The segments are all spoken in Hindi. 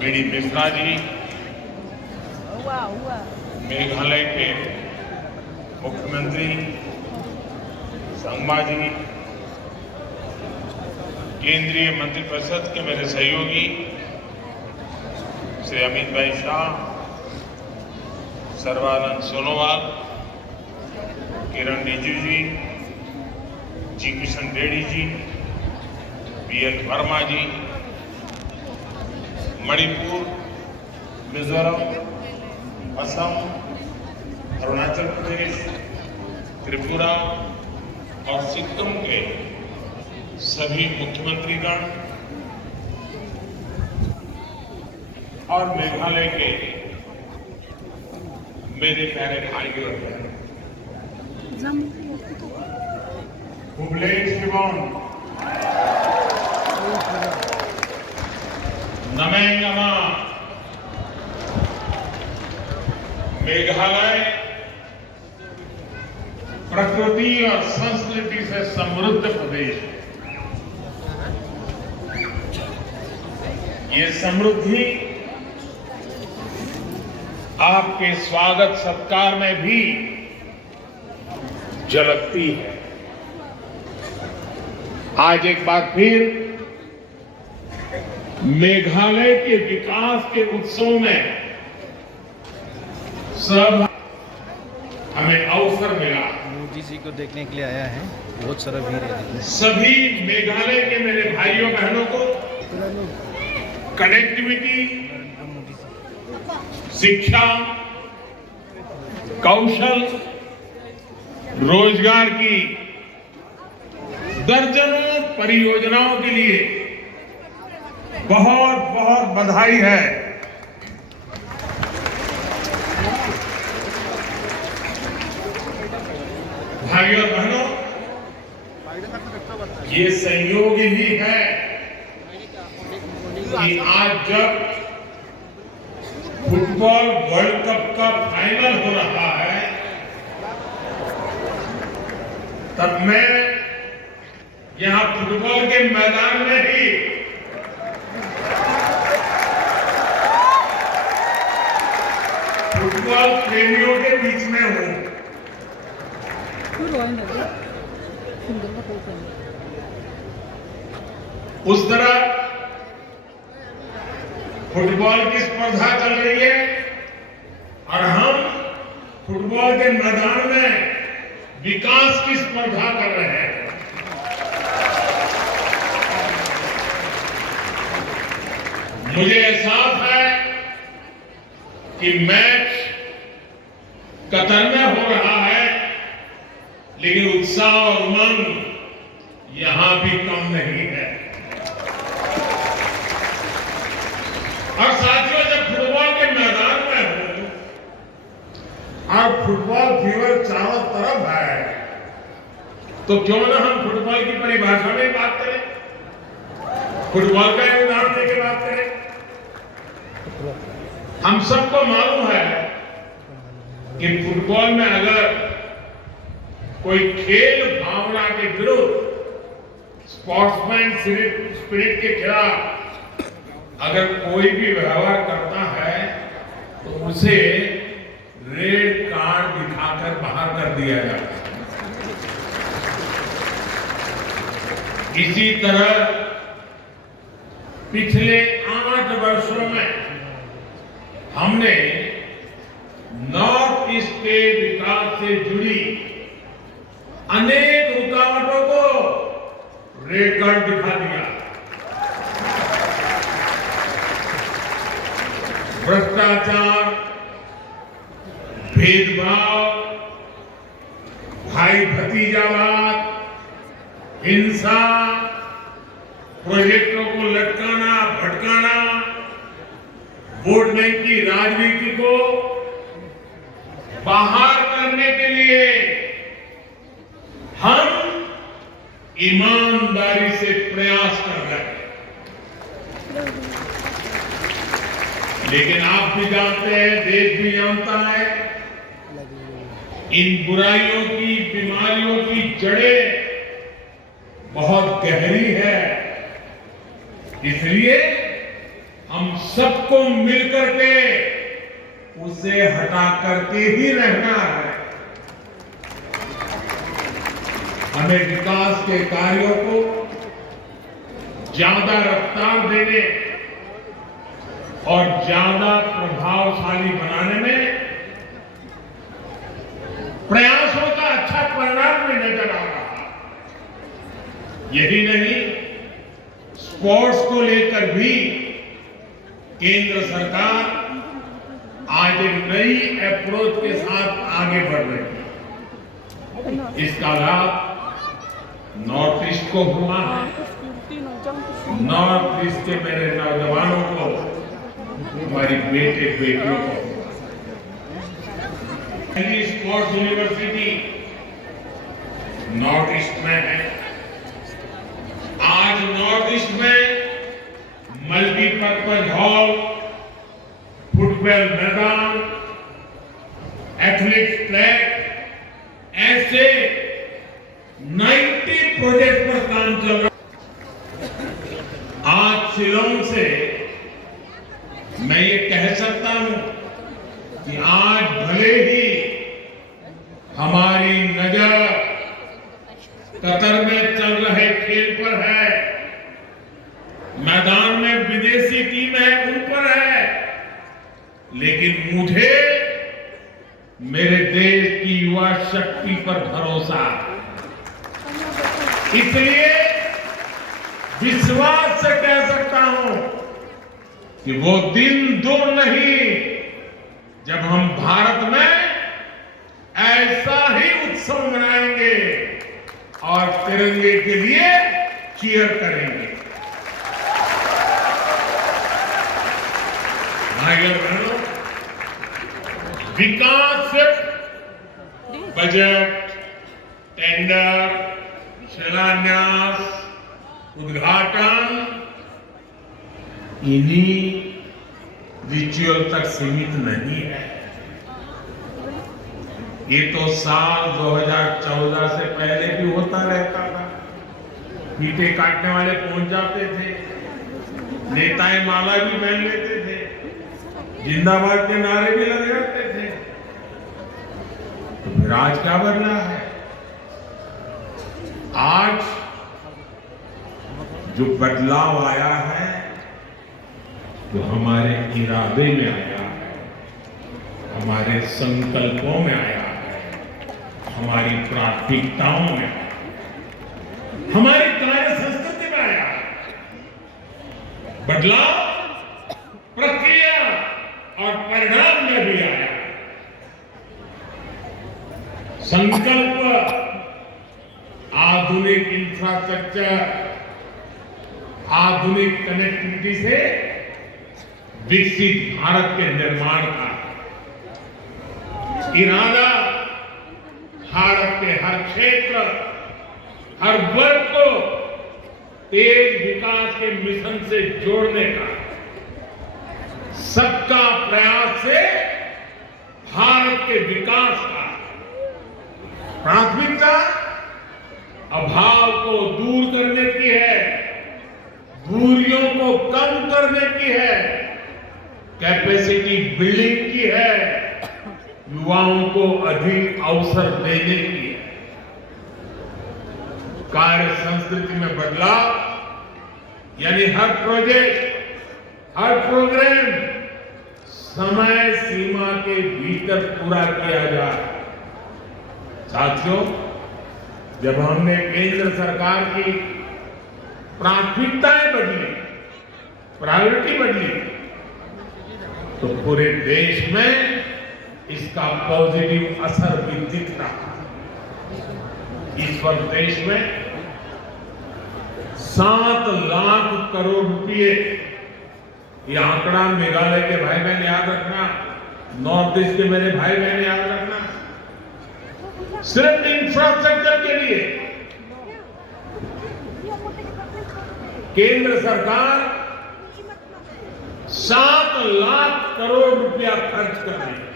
बीडी मिश्रा जी, मेघालय के मुख्यमंत्री संगमा जी, केंद्रीय मंत्रिपरिषद के मेरे सहयोगी श्री अमित भाई शाह, सर्बानंद सोनोवाल, किरण रिजिजू जी, जी किशन रेड्डी जी, बीएल वर्मा जी, मणिपुर, मिजोरम, असम, अरुणाचल प्रदेश, त्रिपुरा और सिक्किम के सभी मुख्यमंत्रीगण और मेघालय के मेरे प्यारे भाइयों और बहनों, हुबले शिवम, नमे नमा। मेघालय प्रकृति और संस्कृति से समृद्ध प्रदेश है। ये समृद्धि आपके स्वागत सत्कार में भी झलकती है। आज एक बार फिर मेघालय के विकास के उत्सव में सब हमें अवसर मिला। मोदी जी को देखने के लिए आया है, बहुत सारा भीड़ है। सभी मेघालय के मेरे भाइयों बहनों को कनेक्टिविटी, शिक्षा, कौशल, रोजगार की दर्जनों परियोजनाओं के लिए बहुत बहुत बधाई है। भाइयों और बहनों, ये संयोग ही है कि आज जब फुटबॉल वर्ल्ड कप का फाइनल हो रहा है, तब मैं यहां फुटबॉल के मैदान में ही फुटबॉल प्रेमियों के बीच में हूं। उस तरह फुटबॉल की स्पर्धा चल रही है और हम फुटबॉल के मैदान में विकास की स्पर्धा कर रहे हैं। मुझे एहसास है कि मैच कतर में हो रहा है, लेकिन उत्साह और उमंग यहां भी कम नहीं है। और साथियों, जब फुटबॉल के मैदान में हो और फुटबॉल फीवर चारों तरफ है, तो क्यों ना हम फुटबॉल की परिभाषा में बात करें, फुटबॉल का एक उदाहरण देकर बात करें। हम सबको मालूम है कि फुटबॉल में अगर कोई खेल भावना के विरुद्ध, स्पोर्ट्समैन स्पिरिट के खिलाफ अगर कोई भी व्यवहार करता है तो उसे रेड कार्ड दिखाकर बाहर कर दिया जाता है। इसी तरह पिछले 8 वर्षों में हमने नॉर्थ ईस्ट के विकास से जुड़ी अनेक रुकावटों को रेड कार्ड दिखा दिया। भ्रष्टाचार, भेदभाव, भाई भतीजावाद, हिंसा, प्रोजेक्टों को लटकाना भटकाना, वोट बैंक की राजनीति को बाहर करने के लिए हम ईमानदारी से प्रयास कर रहे हैं। लेकिन आप भी जानते हैं, देश भी जानता है, इन बुराइयों की, बीमारियों की जड़ें बहुत गहरी है। इसलिए हम सबको मिलकर के उसे हटा करके ही रहना है। हमें विकास के कार्यों को ज्यादा रफ्तार देने और ज्यादा प्रभावशाली बनाने में प्रयासों का अच्छा परिणाम भी नजर आ रहा है। यही नहीं, स्पोर्ट्स को लेकर भी केंद्र सरकार आज एक नई अप्रोच के साथ आगे बढ़ रही है। इसका लाभ नॉर्थ ईस्ट को हुआ है। नॉर्थ ईस्ट के मेरे नौजवानों को, हमारी बेटे बेटियों को पहली स्पोर्ट्स यूनिवर्सिटी नॉर्थ ईस्ट में है। आज नॉर्थ ईस्ट में मल्टीपर्पज हॉल, फुटबॉल मैदान, एथलेटिक्स ट्रैक, ऐसे 90 प्रोजेक्ट पर काम चल रहा है। आज शिलोंग से मैं ये कह सकता हूं कि आज भले ही हमारी नजर कतर में चल रहे खेल पर है, मैदान में विदेशी टीम है उन पर है, लेकिन मुझे मेरे देश की युवा शक्ति पर भरोसा है। इसलिए विश्वास से कह सकता हूं कि वो दिन दूर नहीं जब हम भारत में ऐसा ही उत्सव मनाएंगे और तिरंगे के लिए चीयर करेंगे। भाइयों बहनों, विकास सिर्फ बजट, टेंडर, शिलान्यास, उद्घाटन इन्हीं रिचुअल तक सीमित नहीं है। ये तो साल 2014 से पहले भी होता रहता था। फीते काटने वाले पहुंच जाते थे, नेताएं माला भी पहन लेते थे, जिंदाबाद के नारे भी लग जाते थे। तो फिर आज क्या बदला है? आज जो बदलाव आया है वो हमारे इरादे में आया है, हमारे संकल्पों में आया है, हमारी प्राथमिकताओं में आया है, हमारी कार्य संस्कृति में आया है। बदलाव प्रक्रिया और परिणाम में भी आया है। संकल्प आधुनिक इंफ्रास्ट्रक्चर, आधुनिक कनेक्टिविटी से विकसित भारत के निर्माण का इरादा भारत के हर क्षेत्र, हर वर्ग को तेज विकास के मिशन से जोड़ने का, सबका प्रयास से भारत के विकास का, प्राथमिकता अभाव को दूर करने की है, दूरियों को कम करने की है, कैपेसिटी बिल्डिंग की है, युवाओं को अधिक अवसर देने की है। कार्य संस्कृति में बदलाव यानी हर प्रोजेक्ट, हर प्रोग्राम समय सीमा के भीतर पूरा किया जाए। साथियों, जब हमने केंद्र सरकार की प्राथमिकताएं बदली, प्रायोरिटी बदली, तो पूरे देश में इसका पॉजिटिव असर भी दिख रहा है। इस वक्त देश में 7 लाख करोड़ रुपए, ये आंकड़ा मेघालय के भाई बहन याद रखना, नॉर्थ ईस्ट के मेरे भाई बहन याद रखना, सिर्फ इंफ्रास्ट्रक्चर के लिए केंद्र सरकार 7 लाख करोड़ रुपया खर्च कर रही है,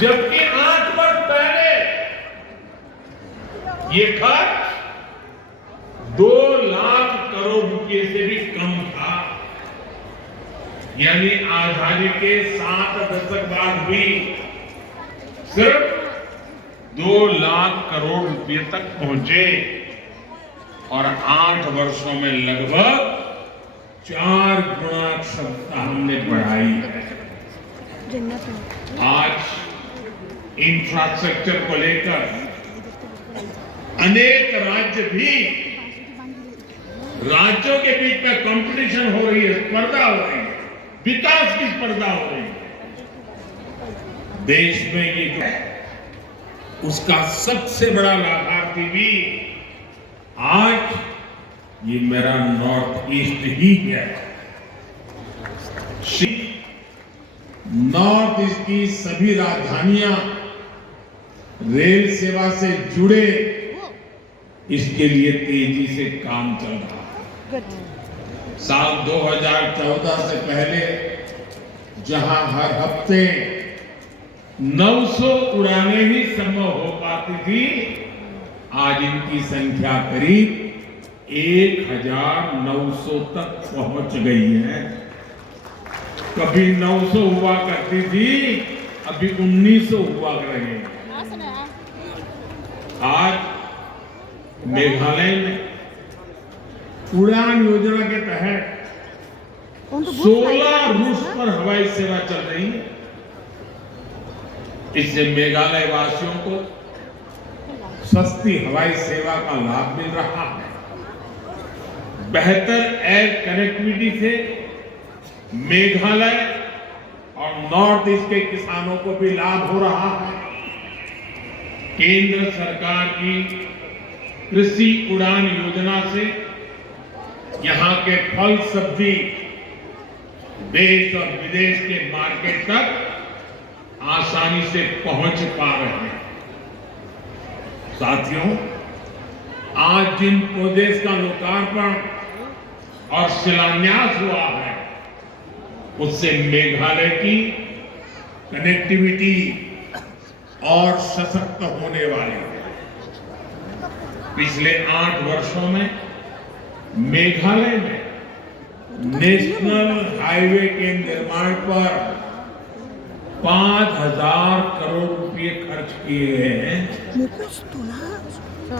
जबकि 8 वर्ष पहले ये खर्च 2 लाख करोड़ रुपए से भी कम था। यानी आजादी के 7 दशक बाद भी सिर्फ 2 लाख करोड़ रुपए तक पहुंचे और 8 वर्षों में लगभग 4 गुना क्षमता हमने बढ़ाई है। आज इंफ्रास्ट्रक्चर को लेकर अनेक राज्य भी राज्यों के बीच में कंपटीशन हो रही है, स्पर्धा हो रही है, विकास की स्पर्धा हो रही है। देश में ये जो है उसका सबसे बड़ा लाभार्थी भी आज ये मेरा नॉर्थ ईस्ट ही है। नॉर्थ ईस्ट की सभी राजधानियां रेल सेवा से जुड़े, इसके लिए तेजी से काम चल रहा है। साल 2014 से पहले जहां हर हफ्ते 900 उड़ानें ही संभव हो पाती थी, आज इनकी संख्या करीब 1900 तक पहुंच गई है। कभी 900 हुआ करती थी, अभी 1900 हुआ कर रहे हैं। आज मेघालय में उड़ान योजना के तहत 16 रूट्स पर हवाई सेवा चल रही है। इससे मेघालय वासियों को सस्ती हवाई सेवा का लाभ मिल रहा है। बेहतर एयर कनेक्टिविटी से मेघालय और नॉर्थ ईस्ट के किसानों को भी लाभ हो रहा है। केंद्र सरकार की कृषि उड़ान योजना से यहां के फल सब्जी देश और विदेश के मार्केट तक आसानी से पहुंच पा रहे हैं। साथियों, आज जिन प्रोजेक्ट्स का लोकार्पण और शिलान्यास हुआ है, उससे मेघालय की कनेक्टिविटी और सशक्त होने वाली है। पिछले 8 वर्षों में मेघालय में नेशनल हाईवे के निर्माण पर 5000 करोड़ रुपए खर्च किए गए हैं।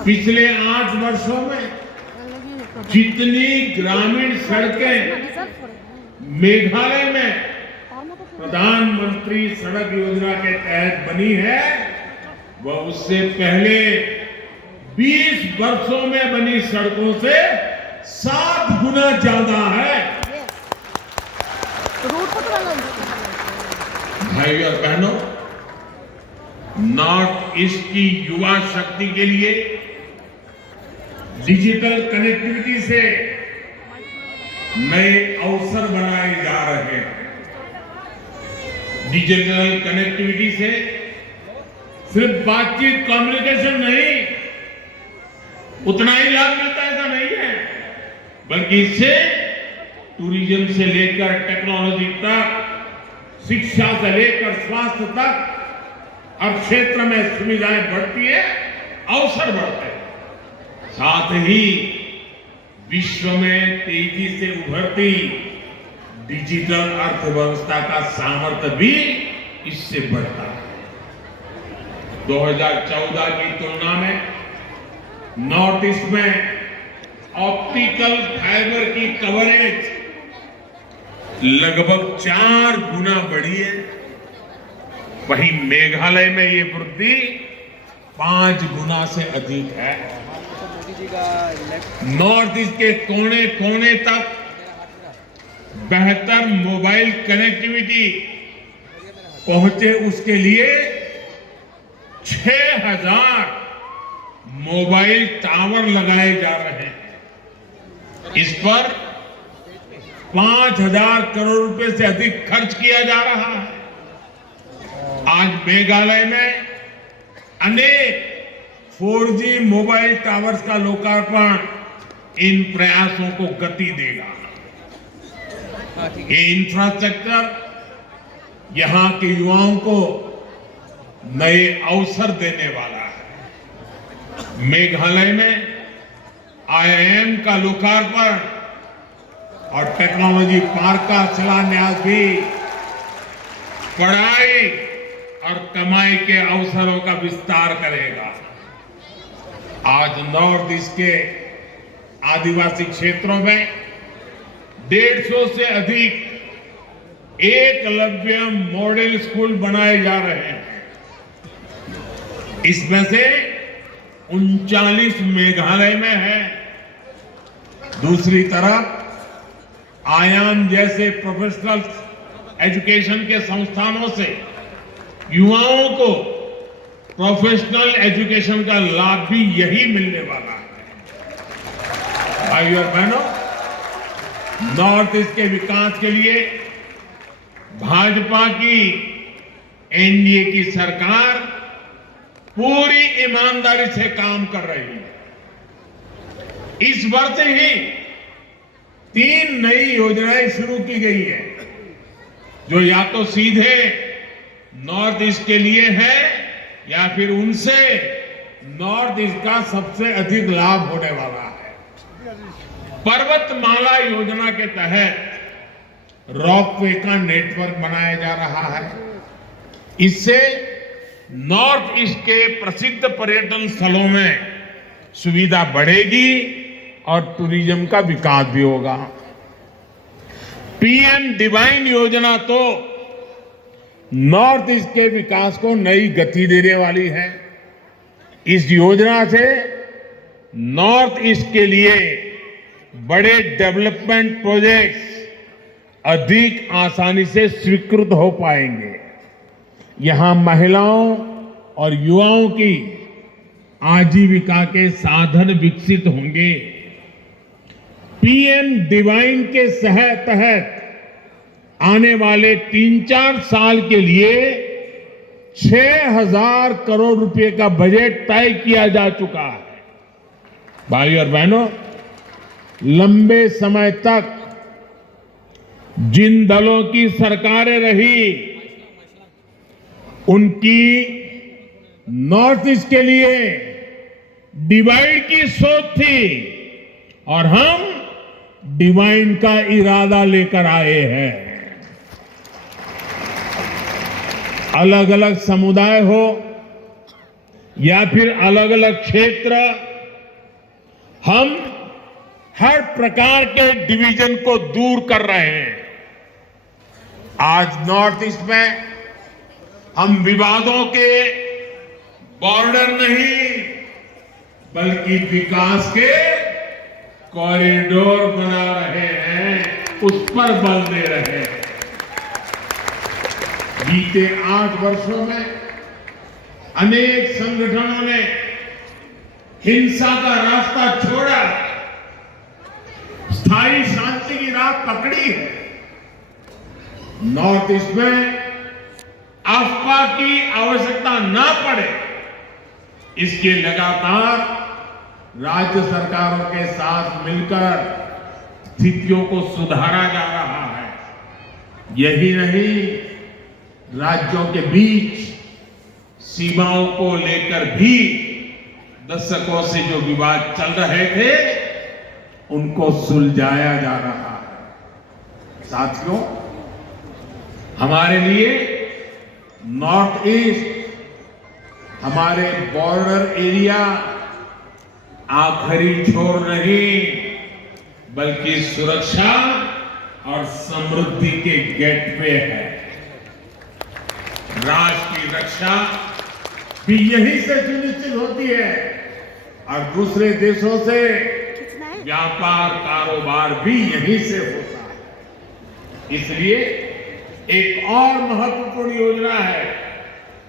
पिछले 8 वर्षों में जितनी ग्रामीण सड़कें मेघालय में प्रधानमंत्री सड़क योजना के तहत बनी है, वह उससे पहले 20 वर्षों में बनी सड़कों से 7 गुना ज्यादा है। भाई और बहनों, नॉर्थ ईस्ट की युवा शक्ति के लिए डिजिटल कनेक्टिविटी से नए अवसर बनाए जा रहे हैं। डिजिटल कनेक्टिविटी से सिर्फ बातचीत कम्युनिकेशन नहीं, उतना ही लाभ मिलता है ऐसा नहीं है, बल्कि इससे टूरिज्म से लेकर टेक्नोलॉजी तक, शिक्षा से लेकर स्वास्थ्य तक हर क्षेत्र में सुविधाएं बढ़ती है, अवसर बढ़ते हैं। साथ ही विश्व में तेजी से उभरती डिजिटल अर्थव्यवस्था का सामर्थ्य भी इससे बढ़ता है। 2014 की तुलना में नॉर्थ ईस्ट में ऑप्टिकल फाइबर की कवरेज लगभग 4 गुना बढ़ी है। वहीं मेघालय में ये वृद्धि 5 गुना से अधिक है। नॉर्थ ईस्ट के कोने कोने तक बेहतर मोबाइल कनेक्टिविटी पहुंचे, उसके लिए 6000 मोबाइल टावर लगाए जा रहे हैं। इस पर 5000 करोड़ रुपए से अधिक खर्च किया जा रहा है। आज मेघालय में अनेक 4G मोबाइल टावर्स का लोकार्पण इन प्रयासों को गति देगा। ये इंफ्रास्ट्रक्चर यहां के युवाओं को नए अवसर देने वाला है। मेघालय में आईआईएम का लोकार्पण और टेक्नोलॉजी पार्क का शिलान्यास भी पढ़ाई और कमाई के अवसरों का विस्तार करेगा। आज नॉर्थ ईस्ट के आदिवासी क्षेत्रों में 150 से अधिक एकलव्य मॉडल स्कूल बनाए जा रहे हैं। इसमें से 39 मेघालय में है। दूसरी तरफ आयाम जैसे प्रोफेशनल एजुकेशन के संस्थानों से युवाओं को प्रोफेशनल एजुकेशन का लाभ भी यही मिलने वाला है। भाइयों और बहनों, नॉर्थ ईस्ट के विकास के लिए भाजपा की एनडीए की सरकार पूरी ईमानदारी से काम कर रही है। इस वर्ष ही 3 नई योजनाएं शुरू की गई है, जो या तो सीधे नॉर्थ ईस्ट के लिए है या फिर उनसे नॉर्थ ईस्ट का सबसे अधिक लाभ होने वाला है। पर्वतमाला योजना के तहत रॉपवे का नेटवर्क बनाया जा रहा है। इससे नॉर्थ ईस्ट के प्रसिद्ध पर्यटन स्थलों में सुविधा बढ़ेगी और टूरिज्म का विकास भी होगा। पीएम डिवाइन योजना तो नॉर्थ ईस्ट के विकास को नई गति देने वाली है। इस योजना से नॉर्थ ईस्ट के लिए बड़े डेवलपमेंट प्रोजेक्ट्स अधिक आसानी से स्वीकृत हो पाएंगे। यहां महिलाओं और युवाओं की आजीविका के साधन विकसित होंगे। पीएम डिवाइन के तहत आने वाले 3-4 साल के लिए 6,000 करोड़ रुपए का बजट तय किया जा चुका है। भाइयों और बहनों, लंबे समय तक जिन दलों की सरकारें रही, उनकी नॉर्थ ईस्ट के लिए डिवाइड की सोच थी और हम डिवाइन का इरादा लेकर आए हैं। अलग अलग समुदाय हो या फिर अलग अलग क्षेत्र, हम हर प्रकार के डिवीजन को दूर कर रहे हैं। आज नॉर्थ ईस्ट में हम विवादों के बॉर्डर नहीं, बल्कि विकास के कॉरिडोर बना रहे हैं, उस पर बल दे रहे हैं। बीते 8 वर्षों में अनेक संगठनों ने हिंसा का रास्ता छोड़ा, स्थायी शांति की राह पकड़ी है। नॉर्थ ईस्ट में अफवाह की आवश्यकता ना पड़े, इसके लगातार राज्य सरकारों के साथ मिलकर स्थितियों को सुधारा जा रहा है। यही नहीं, राज्यों के बीच सीमाओं को लेकर भी दशकों से जो विवाद चल रहे थे, उनको सुलझाया जा रहा है। साथियों, हमारे लिए नॉर्थ ईस्ट, हमारे बॉर्डर एरिया आखिरी छोर नहीं, बल्कि सुरक्षा और समृद्धि के गेटवे है। राष्ट्र की रक्षा भी यहीं से सुनिश्चित होती है और दूसरे देशों से व्यापार कारोबार भी यहीं से होता है। इसलिए एक और महत्वपूर्ण योजना है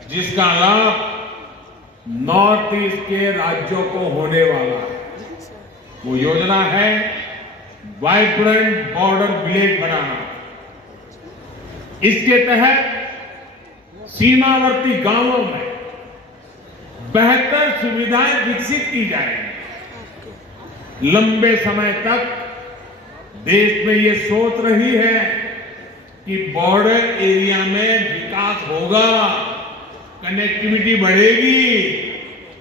जिसका लाभ नॉर्थ ईस्ट के राज्यों को होने वाला है। वो योजना है वाइब्रेंट बॉर्डर विलेज बनाना। इसके तहत सीमावर्ती गांवों में बेहतर सुविधाएं विकसित की जाएंगी। लंबे समय तक देश में ये सोच रही है कि बॉर्डर एरिया में विकास होगा, कनेक्टिविटी बढ़ेगी,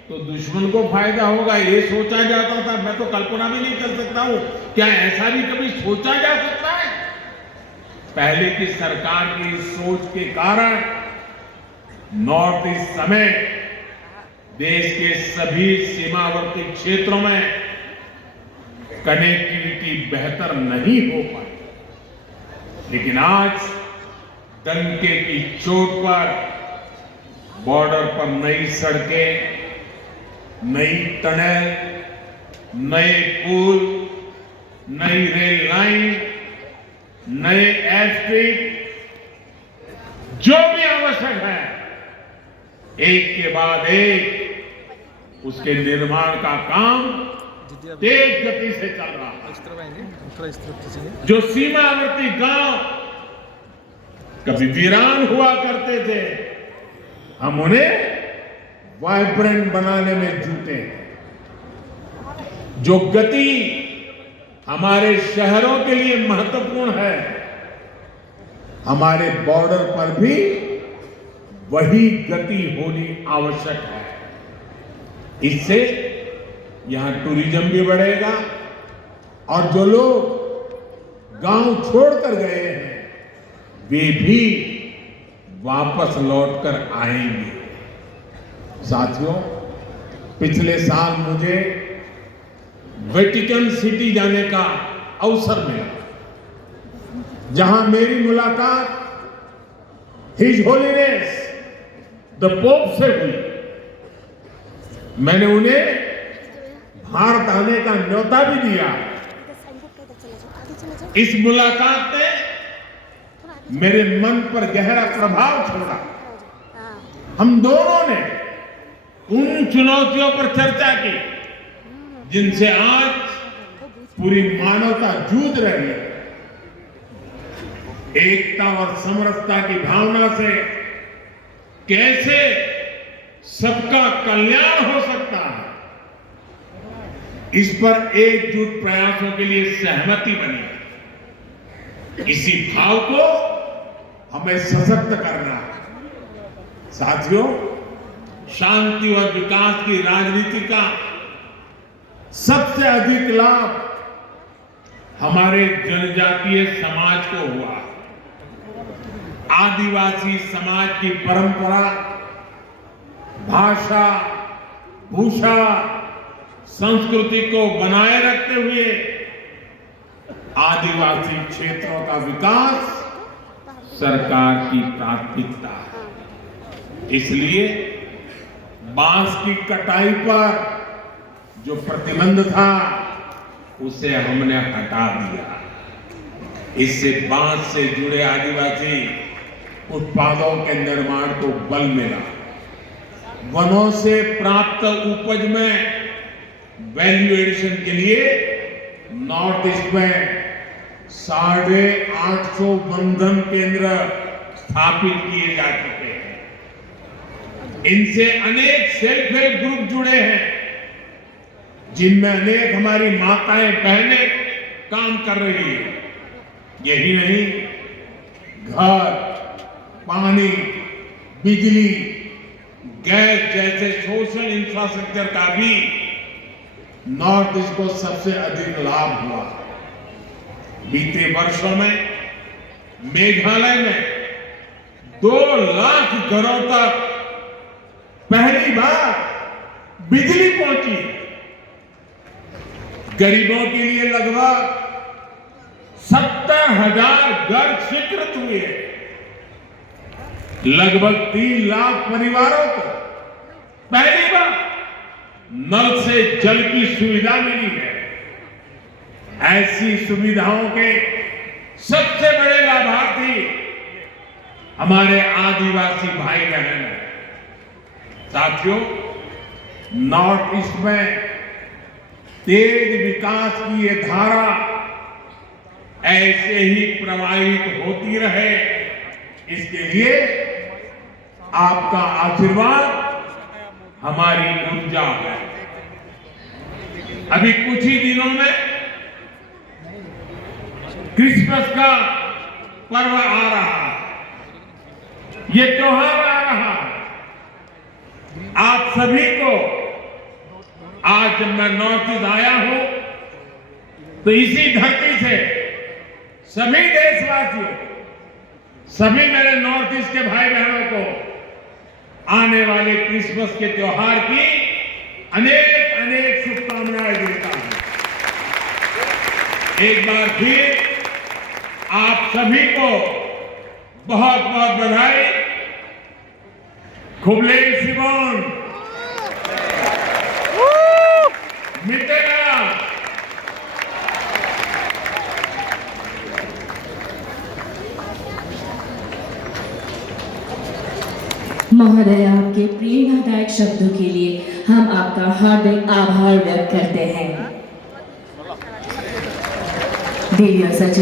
तो दुश्मन को फायदा होगा, ये सोचा जाता था। मैं तो कल्पना भी नहीं कर सकता हूं, क्या ऐसा भी कभी सोचा जा सकता है? पहले की सरकार की सोच के कारण नॉर्थ ईस्ट समेत देश के सभी सीमावर्ती क्षेत्रों में कनेक्टिविटी बेहतर नहीं हो पाई, लेकिन आज डंके की चोट पर बॉर्डर पर नई सड़कें, नई टनल, नए पुल, नई रेल लाइन, नए एयरस्ट्रिप, जो भी आवश्यक है, एक के बाद एक उसके निर्माण का काम तेज गति से चल रहा है। जो सीमावर्ती गांव कभी वीरान हुआ करते थे, हम उन्हें वाइब्रेंट बनाने में जुटे हैं। जो गति हमारे शहरों के लिए महत्वपूर्ण है, हमारे बॉर्डर पर भी वही गति होनी आवश्यक है। इससे यहां टूरिज्म भी बढ़ेगा और जो लोग गांव छोड़कर गए हैं वे भी वापस लौटकर आएंगे। साथियों, पिछले साल मुझे वेटिकन सिटी जाने का अवसर मिला, जहां मेरी मुलाकात हिज होलीनेस द पोप से हुई। मैंने उन्हें भारत आने का न्योता भी दिया। इस मुलाकात ने मेरे मन पर गहरा प्रभाव छोड़ा। हम दोनों ने उन चुनौतियों पर चर्चा की जिनसे आज पूरी मानवता जूझ रही है। एकता और समरसता की भावना से कैसे सबका कल्याण हो सकता है, इस पर एकजुट प्रयासों के लिए सहमति बनी। इसी भाव को हमें सशक्त करना है। साथियों, शांति और विकास की राजनीति का सबसे अधिक लाभ हमारे जनजातीय समाज को हुआ। आदिवासी समाज की परंपरा, भाषा, भूषा, संस्कृति को बनाए रखते हुए आदिवासी क्षेत्रों का विकास सरकार की प्राथमिकता है। इसलिए बांस की कटाई पर जो प्रतिबंध था उसे हमने हटा दिया। इससे बांस से जुड़े आदिवासी उत्पादों के निर्माण को बल मिला। वनों से प्राप्त उपज में वैल्यू एडिशन के लिए नॉर्थ ईस्ट में 850 बंधन केंद्र स्थापित किए जा चुके हैं। इनसे अनेक सेल्फ हेल्प ग्रुप जुड़े हैं, जिनमें अनेक हमारी माताएं बहनें काम कर रही है। यही नहीं, घर, पानी, बिजली, गैस जैसे सोशल इंफ्रास्ट्रक्चर का भी नॉर्थ ईस्ट को सबसे अधिक लाभ हुआ। बीते वर्षों में मेघालय में 2 लाख घरों तक पहली बार बिजली पहुंची। गरीबों के लिए लगभग 70,000 घर स्वीकृत हुए। लगभग 3 लाख परिवारों को पहली बार नल से जल की सुविधा मिली है। ऐसी सुविधाओं के सबसे बड़े लाभार्थी हमारे आदिवासी भाई बहन हैं। साथियों, नॉर्थ ईस्ट में तेज विकास की ये धारा ऐसे ही प्रवाहित होती रहे, इसके लिए आपका आशीर्वाद हमारी ऊर्जा है। अभी कुछ ही दिनों में क्रिसमस का पर्व आ रहा है, ये त्योहार आ रहा है। आप सभी को आज जब मैं नॉर्थ ईस्ट आया हूं तो इसी धरती से सभी देशवासियों, सभी मेरे नॉर्थ ईस्ट के भाई बहनों को आने वाले क्रिसमस के त्योहार की अनेक अनेक शुभकामनाएं देता हूं। एक बार फिर आप सभी को बहुत बहुत बधाई। खुबले सिबोन मिटेगा। महोदय, आपके प्रेरणादायक शब्दों के लिए हम आपका हार्दिक आभार व्यक्त करते हैं। देवी और सचिव